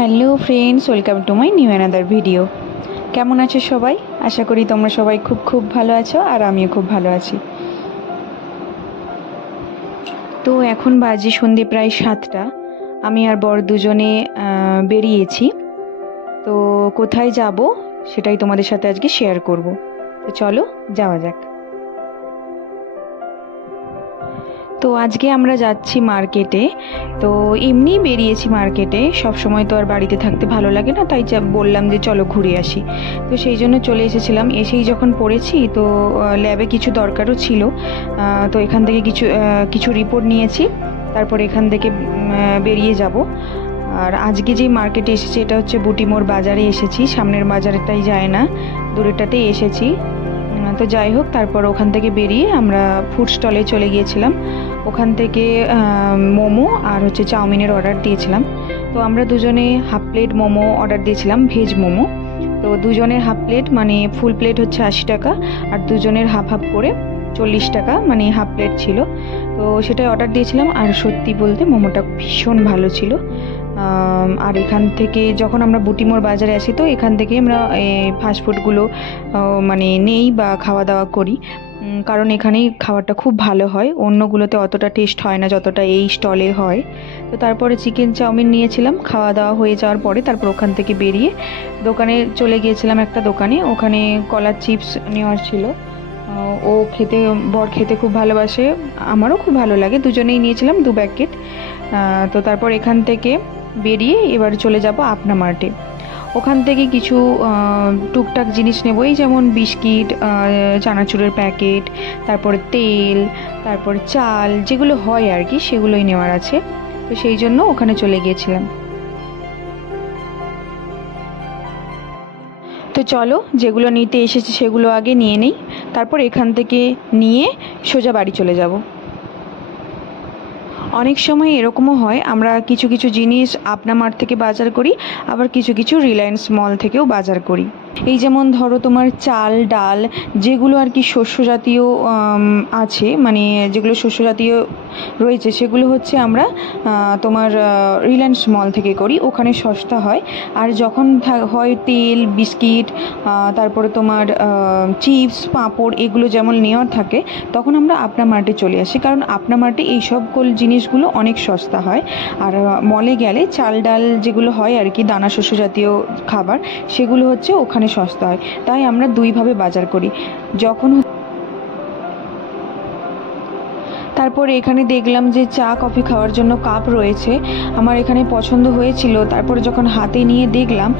Hello friends, welcome to my new another video. কেমন আছো সবাই? আশা করি তোমরা সবাই খুব খুব ভালো আছো, আর আমিও খুব ভালো আছি। তো এখন বাজে সন্ধে প্রায় 7টা। আমি আর বর দুজনে বেরিয়েছি। তো কোথায় যাব সেটাই তোমাদের সাথে আজকে শেয়ার করব। তো চলো যাওয়া যাক। তো আজকে আমরা যাচ্ছি মার্কেটে। তো এমনি বেরিয়েছি মার্কেটে, সব সময় তো আর বাড়িতে থাকতে ভালো লাগে না, তাই বললাম যে চলো ঘুরে আসি। তো সেই জন্য চলে এসেছিলাম। এসেই যখন পড়েছি তো ল্যাবে কিছু দরকারও ছিল। তো এখান থেকে কিছু রিপোর্ট নিয়েছি, তারপর এখান থেকে বেরিয়ে যাব। আর আজকে যে মার্কেটে এসেছি এটা হচ্ছে বুটিমোড় বাজারে এসেছি, সামনের বাজারটাই যায় না, দূরেরটাতেই এসেছি। তো যাই হোক, তারপর ওখান থেকে বেরিয়ে আমরা ফুড স্টলে চলে গিয়েছিলাম। ওখান থেকে মোমো আর হচ্ছে চাউমিনের অর্ডার দিয়েছিলাম। তো আমরা দুজনে হাফ প্লেট মোমো অর্ডার দিয়েছিলাম, ভেজ মোমো। তো দুজনের হাফ প্লেট মানে ফুল প্লেট হচ্ছে 80 টাকা, আর দুজনের হাফ হাফ করে 40 টাকা, মানে হাফ প্লেট ছিল। তো সেটাই অর্ডার দিয়েছিলাম, আর সত্যি বলতে মোমোটা ভীষণ ভালো ছিল। আর এখান থেকে যখন আমরা বুটিমোড় বাজারে আসি তো এখান থেকে আমরা ফাস্টফুডগুলো মানে নেই বা খাওয়া দাওয়া করি, কারণ এখানেই খাবারটা খুব ভালো হয়, অন্যগুলোতে অতটা টেস্ট হয় না যতটা এই স্টলে হয়। তো তারপরে চিকেন চাউমিন নিয়েছিলাম। খাওয়া দাওয়া হয়ে যাওয়ার পরে তারপর ওখান থেকে বেরিয়ে দোকানে চলে গিয়েছিলাম, একটা দোকানে। ওখানে কলার চিপস নেওয়ার ছিল। বর খেতে খুব ভালোবাসে, আমারও খুব ভালো লাগে, দুজনেই নিয়েছিলাম 2 প্যাকেট। তো তারপর এখান থেকে বেরিয়ে এবার চলে যাব আপনা মার্টে। ওখান থেকে কিছু টুকটাক জিনিস নেব, এই যেমন বিস্কিট, চানাচুরের প্যাকেট, তারপরে তেল, তারপর চাল, যেগুলো হয় আর কি সেগুলোই নেওয়ার আছে। তো সেই জন্য ওখানে চলে গিয়েছিলাম। তো চলো, যেগুলো নিতে এসেছি সেগুলো আগে নিয়ে নেই, তারপর এখান থেকে নিয়ে সোজা বাড়ি চলে যাব। অনেক সময় এরকমও হয়, আমরা কিছু কিছু জিনিস আপনা মার্ট থেকে বাজার করি, আবার কিছু কিছু রিলায়েন্স মল থেকেও বাজার করি। এই যেমন ধরো তোমার চাল ডাল, যেগুলো আর কি শস্য জাতীয় আছে, মানে যেগুলো শস্য জাতীয় রয়েছে সেগুলো হচ্ছে আমরা তোমার রিলায়েন্স মল থেকে করি, ওখানে সস্তা হয়। আর যখন হয় তেল বিস্কিট, তারপরে তোমার চিপস পাঁপড়, এগুলো যেমন নেওয়ার থাকে, তখন আমরা আপনা মার্টে চলে আসি, কারণ আপনা মার্টে এই সব জিনিসগুলো অনেক সস্তা হয়। আর মলে গেলে চাল ডাল যেগুলো হয় আর কি, দানা শস্য জাতীয় খাবার, সেগুলো হচ্ছে ওখানে সস্তা হয়। তাই আমরা দুইভাবে বাজার করি। তারপর এখানে দেখলাম যে চা কফি খাওয়ার জন্য কাপ রয়েছে, আমার এখানে পছন্দ হয়েছিল। তারপরে যখন হাতে নিয়ে দেখলাম,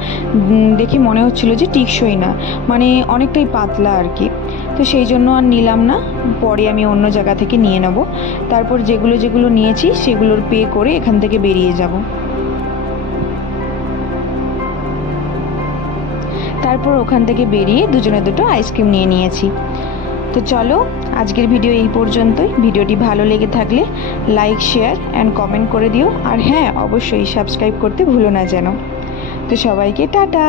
দেখে মনে হচ্ছিল যে টিকসই না, মানে অনেকটাই পাতলা আর কি। তো সেই জন্য আর নিলাম না, পরে আমি অন্য জায়গা থেকে নিয়ে নেব। তারপর যেগুলো যেগুলো নিয়েছি সেগুলোর পে করে এখান থেকে বেরিয়ে যাব। তারপর ওখান থেকে বেরিয়ে দুজনে দুটো আইসক্রিম নিয়ে নিয়েছি। তো চলো, আজকের ভিডিও এই পর্যন্তই। ভিডিওটি ভালো লেগে থাকলে লাইক শেয়ার অ্যান্ড কমেন্ট করে দিও, আর হ্যাঁ, অবশ্যই সাবস্ক্রাইব করতে ভুলো না যেন। তো সবাইকে টাটা।